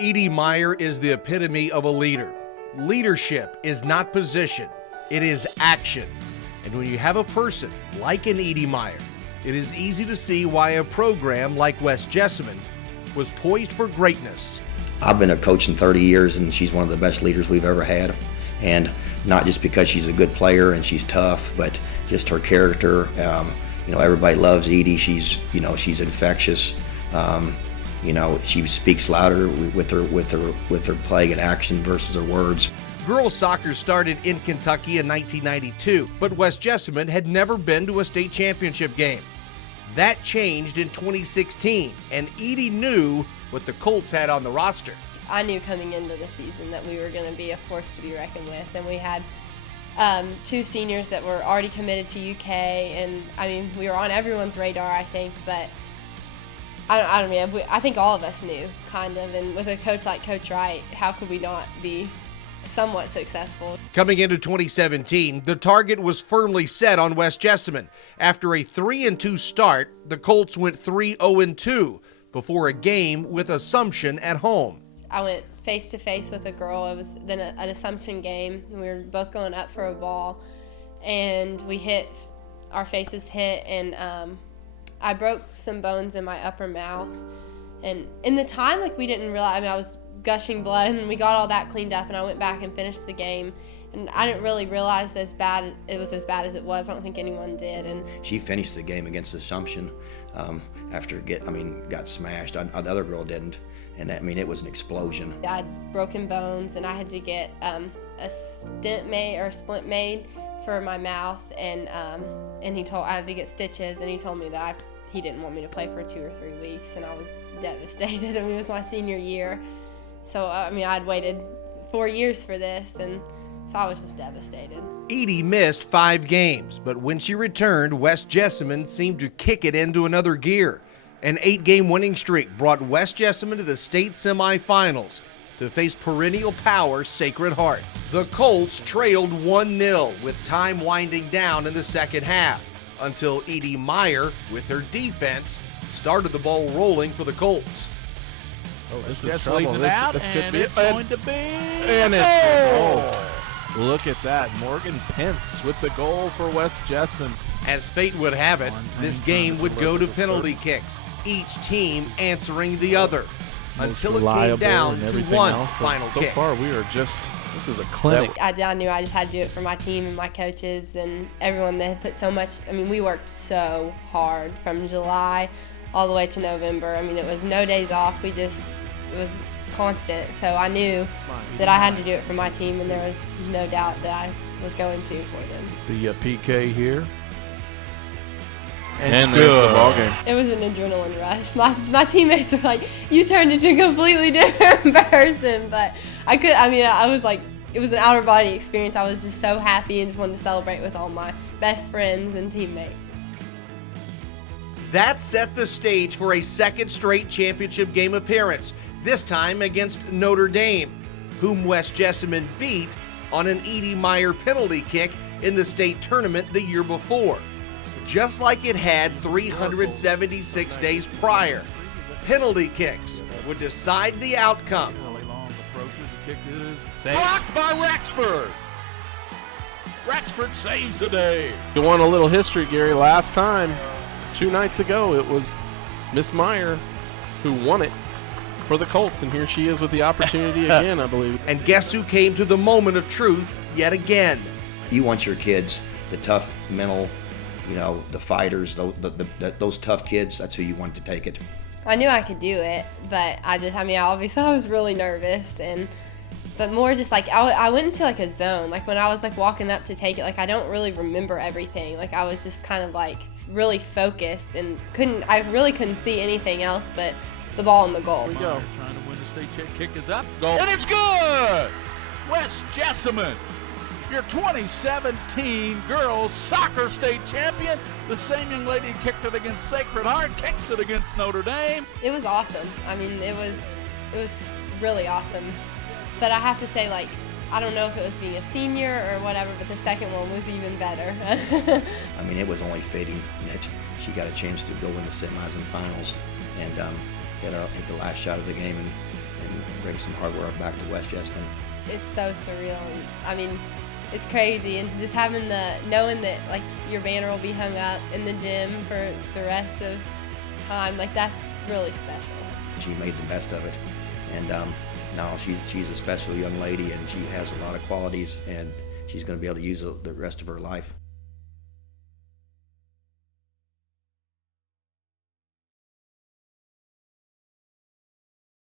Edie Meyer is the epitome of a leader. Leadership is not position, it is action. And when you have a person like an Edie Meyer, it is easy to see why a program like West Jessamine was poised for greatness. I've been a coach in 30 years, and she's one of the best leaders we've ever had. And not just because she's a good player and she's tough, but just her character. Everybody loves Edie. She's infectious. She speaks louder with her play and action versus her words. Girls soccer started in Kentucky in 1992, but West Jessamine had never been to a state championship game. That changed in 2016, and Edie knew what the Colts had on the roster. I knew coming into the season that we were going to be a force to be reckoned with, and we had two seniors that were already committed to UK, and we were on everyone's radar, I think, but I think all of us knew, kind of, and with a coach like Coach Wright, how could we not be somewhat successful? Coming into 2017, the target was firmly set on West Jessamine. After a 3-2 start, the Colts went 3-0-2 before a game with Assumption at home. I went face-to-face with a girl. It was then an Assumption game. We were both going up for a ball, and our faces hit, and I broke some bones in my upper mouth. And in the time, we didn't realize, I was gushing blood, and we got all that cleaned up, and I went back and finished the game. And I didn't really realize it was as bad as it was. I don't think anyone did. And she finished the game against Assumption after got smashed. The other girl didn't, and it was an explosion. I had broken bones, and I had to get a splint made for my mouth, and I had to get stitches, and he told me that he didn't want me to play for 2 or 3 weeks, and I was devastated. It was my senior year, so I'd waited 4 years for this, and so I was just devastated. Edie missed 5 games, but when she returned, West Jessamine seemed to kick it into another gear. An 8-game winning streak brought West Jessamine to the state semifinals to face perennial power Sacred Heart. The Colts trailed 1-0 with time winding down in the second half until Edie Meyer, with her defense, started the ball rolling for the Colts. Oh, this is trouble. This could be it's going to be. And it's look at that. Morgan Pence with the goal for West Jessamine. As fate would have it, this game would go to penalty kicks, each team answering the other, until it came down to one final kick. So far, this is a clinic. I knew I just had to do it for my team and my coaches and everyone that had put so much. We worked so hard from July all the way to November. It was no days off. It was constant. So I knew that I had to do it for my team, and there was no doubt that I was going to for them. The PK here. And there's the ball game. It was an adrenaline rush. My teammates were like, "You turned into a completely different person," but I was like, it was an outer body experience. I was just so happy and just wanted to celebrate with all my best friends and teammates. That set the stage for a second straight championship game appearance, this time against Notre Dame, whom West Jessamine beat on an Edie Meyer penalty kick in the state tournament the year before. Just like it had 376 days prior, penalty kicks would decide the outcome. The kick is blocked by Rexford. Rexford saves the day. You want a little history, Gary? Last time, 2 nights ago, it was Miss Meyer who won it for the Colts, and here she is with the opportunity again, I believe. And guess who came to the moment of truth yet again? You want your kids, the tough mental, the fighters, those tough kids, that's who you want to take it. I knew I could do it, but obviously I was really nervous, but more just I went into a zone. When I was walking up to take it, I don't really remember everything. I was just kind of really focused and I really couldn't see anything else but the ball and the goal. Here we go. Trying to win the state check. Kick is up. Goal. And it's good! West Jessamine, your 2017 girls soccer state champion. The same young lady kicked it against Sacred Heart, kicks it against Notre Dame. It was awesome. It was really awesome. But I have to say, I don't know if it was being a senior or whatever, but the second one was even better. It was only fitting that she got a chance to go in the semis and finals and hit the last shot of the game and bring some hardware back to West Jessamine. It's so surreal. I mean, it's crazy, and just having knowing that like your banner will be hung up in the gym for the rest of time, like that's really special. She made the best of it, and now she's a special young lady, and she has a lot of qualities, and she's going to be able to use it the rest of her life.